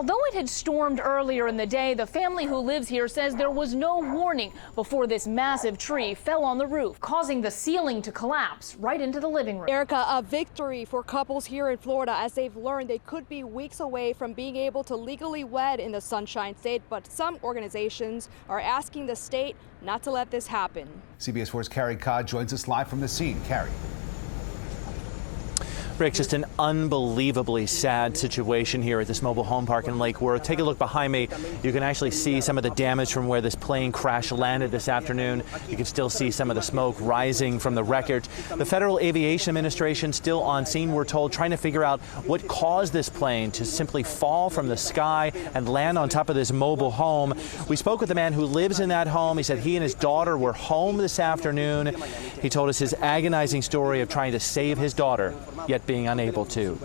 Although it had stormed earlier in the day, the family who lives here says there was no warning before this massive tree fell on the roof, causing the ceiling to collapse right into the living room. Erica, a victory for couples here in Florida as they've learned they could be weeks away from being able to legally wed in the Sunshine State, but some organizations are asking the state not to let this happen. CBS 4's Carrie Codd joins us live from the scene. Carrie. Rick, just an unbelievably sad situation here at this mobile home park in Lake Worth. Take a look behind me. You can actually see some of the damage from where this plane crash landed this afternoon. You can still see some of the smoke rising from the wreckage. The Federal Aviation Administration still on scene, we're told, trying to figure out what caused this plane to simply fall from the sky and land on top of this mobile home. We spoke with the man who lives in that home. He said he and his daughter were home this afternoon. He told us his agonizing story of trying to save his daughter, yet being unable to.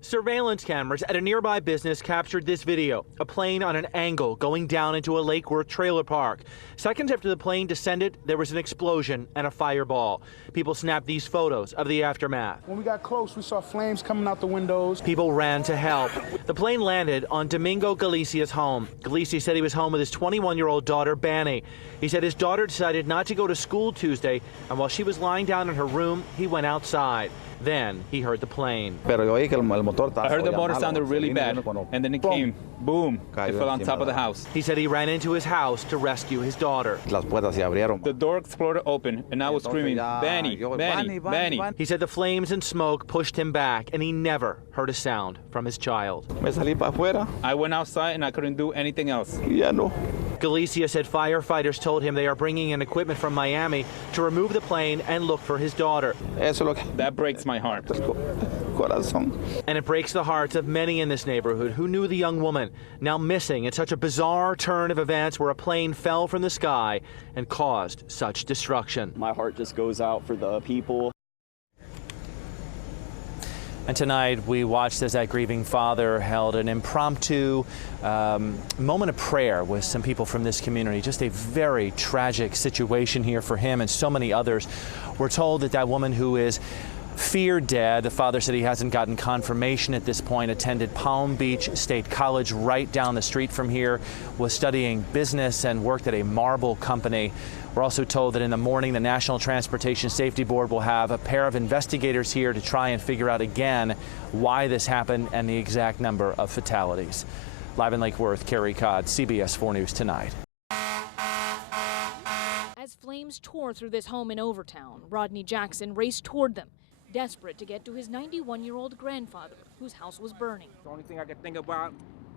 Surveillance cameras at a nearby business captured this video, a plane on an angle going down into a Lake Worth trailer park. Seconds after the plane descended, there was an explosion and a fireball. People snapped these photos of the aftermath. When we got close, we saw flames coming out the windows. People ran to help. The plane landed on Domingo Galicia's home. Galicia said he was home with his 21-year-old daughter, Manny. He said his daughter decided not to go to school Tuesday, and while she was lying down in her room, he went outside. Then he heard the plane. I heard the motor sounded really bad, and then it came, boom, it fell on top of the house. He said he ran into his house to rescue his daughter. The door exploded open, and I was screaming, Manny, Manny, Manny. He said the flames and smoke pushed him back, and he never heard a sound from his child. I went outside, and I couldn't do anything else. Galicia said firefighters told him they are bringing in equipment from Miami to remove the plane and look for his daughter. That breaks my heart. And it breaks the hearts of many in this neighborhood who knew the young woman, now missing in such a bizarre turn of events where a plane fell from the sky and caused such destruction. My heart just goes out for the people. And tonight we watched as that grieving father held an impromptu moment of prayer with some people from this community. Just a very tragic situation here for him and so many others. We're told that that woman who is feared dead, the father said he hasn't gotten confirmation at this point, attended Palm Beach State College right down the street from here, was studying business and worked at a marble company. We're also told that in the morning the National Transportation Safety Board will have a pair of investigators here to try and figure out again why this happened and the exact number of fatalities. Live in Lake Worth, Carrie Codd, CBS 4 News Tonight. As flames tore through this home in Overtown, Rodney Jackson raced toward them, desperate to get to his 91-year-old grandfather, whose house was burning. The only thing I could think about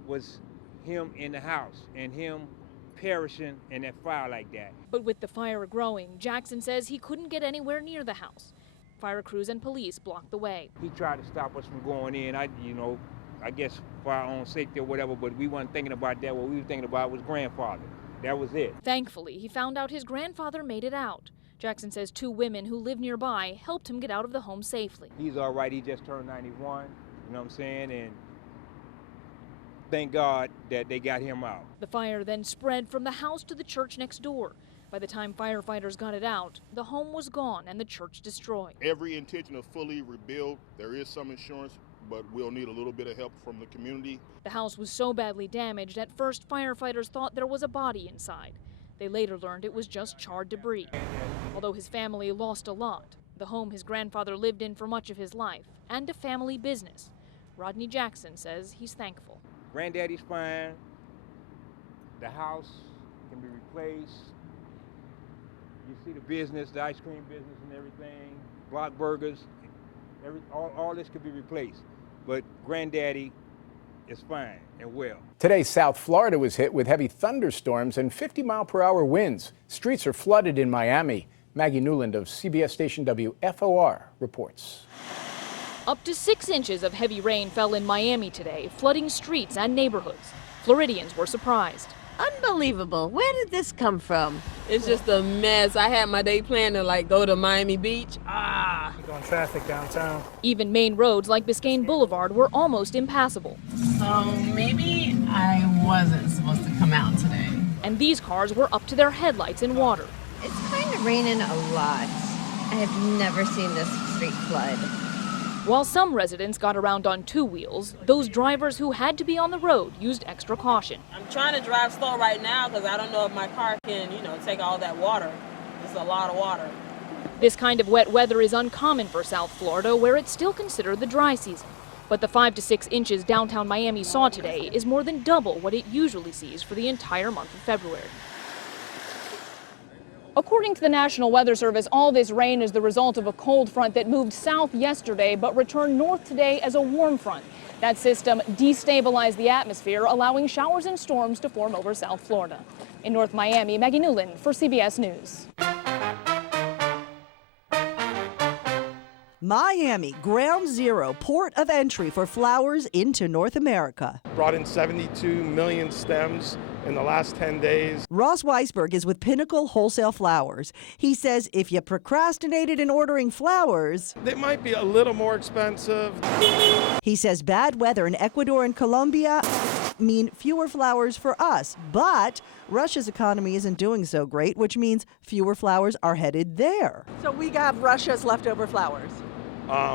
was him in the house and him perishing in that fire like that. But with the fire growing, Jackson says he couldn't get anywhere near the house. Fire crews and police blocked the way. He tried to stop us from going in. I guess for our own safety or whatever, but we weren't thinking about that. What we were thinking about was grandfather. That was it. Thankfully, he found out his grandfather made it out. Jackson says 2 women who live nearby helped him get out of the home safely. He's all right. He just turned 91, you know what I'm saying? And thank God that they got him out. The fire then spread from the house to the church next door. By the time firefighters got it out, the home was gone and the church destroyed. Every intention of fully rebuild, there is some insurance, but we'll need a little bit of help from the community. The house was so badly damaged, at first firefighters thought there was a body inside. They later learned it was just charred debris. Although his family lost a lot, the home his grandfather lived in for much of his life, and a family business, Rodney Jackson says he's thankful. Granddaddy's fine. The house can be replaced. You see the business, the ice cream business and everything, block burgers, all this could be replaced. But Granddaddy is fine and well. Today, South Florida was hit with heavy thunderstorms and 50-mile-per-hour winds. Streets are flooded in Miami. Maggie Newland of CBS station WFOR reports. Up to 6 inches of heavy rain fell in Miami today, flooding streets and neighborhoods. Floridians were surprised. Unbelievable. Where did this come from? It's just a mess. I had my day planned to go to Miami Beach. Going traffic downtown. Even main roads like Biscayne Boulevard were almost impassable. So maybe I wasn't supposed to come out today. And these cars were up to their headlights in water. It's kind of raining a lot. I have never seen this street flood. While some residents got around on two wheels, those drivers who had to be on the road used extra caution. I'm trying to drive slow right now because I don't know if my car can, take all that water. It's a lot of water. This kind of wet weather is uncommon for South Florida, where it's still considered the dry season. But the 5 to 6 inches downtown Miami saw today is more than double what it usually sees for the entire month of February. According to the National Weather Service, all this rain is the result of a cold front that moved south yesterday but returned north today as a warm front. That system destabilized the atmosphere, allowing showers and storms to form over South Florida. In North Miami, Maggie Newland for CBS News. Miami, ground zero, port of entry for flowers into North America. Brought in 72 million stems in the last 10 days. Ross Weisberg is with Pinnacle Wholesale Flowers. He says if you procrastinated in ordering flowers, they might be a little more expensive. He says bad weather in Ecuador and Colombia mean fewer flowers for us, but Russia's economy isn't doing so great, which means fewer flowers are headed there. So we have Russia's leftover flowers.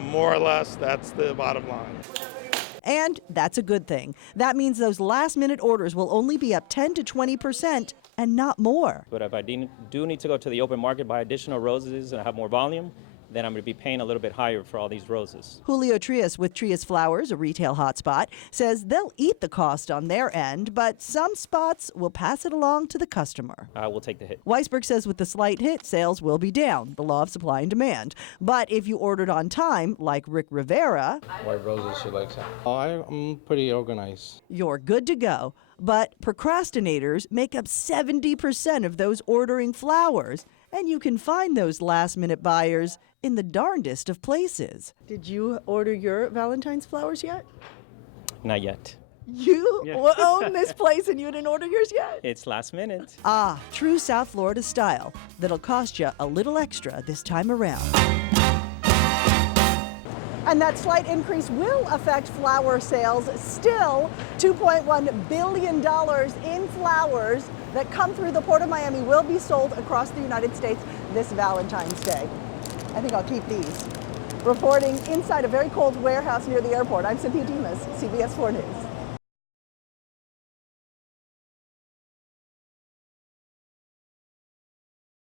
More or less, that's the bottom line. And that's a good thing. That means those last-minute orders will only be up 10 to 20% and not more. But if I do need to go to the open market, buy additional roses and I have more volume, then I'm going to be paying a little bit higher for all these roses. Julio Trias with Trias Flowers, a retail hotspot, says they'll eat the cost on their end, but some spots will pass it along to the customer. I will take the hit. Weisberg says with the slight hit, sales will be down, the law of supply and demand. But if you ordered on time, like Rick Rivera, white roses she likes. I'm pretty organized. You're good to go. But procrastinators make up 70% of those ordering flowers. And you can find those last-minute buyers in the darndest of places. Did you order your Valentine's flowers yet? Not yet. You own this place and you didn't order yours yet? It's last minute. Ah, true South Florida style that'll cost you a little extra this time around. And that slight increase will affect flower sales. Still, $2.1 billion in flowers that come through the Port of Miami will be sold across the United States this Valentine's Day. I think I'll keep these. Reporting inside a very cold warehouse near the airport, I'm Cynthia Demas, CBS 4 News.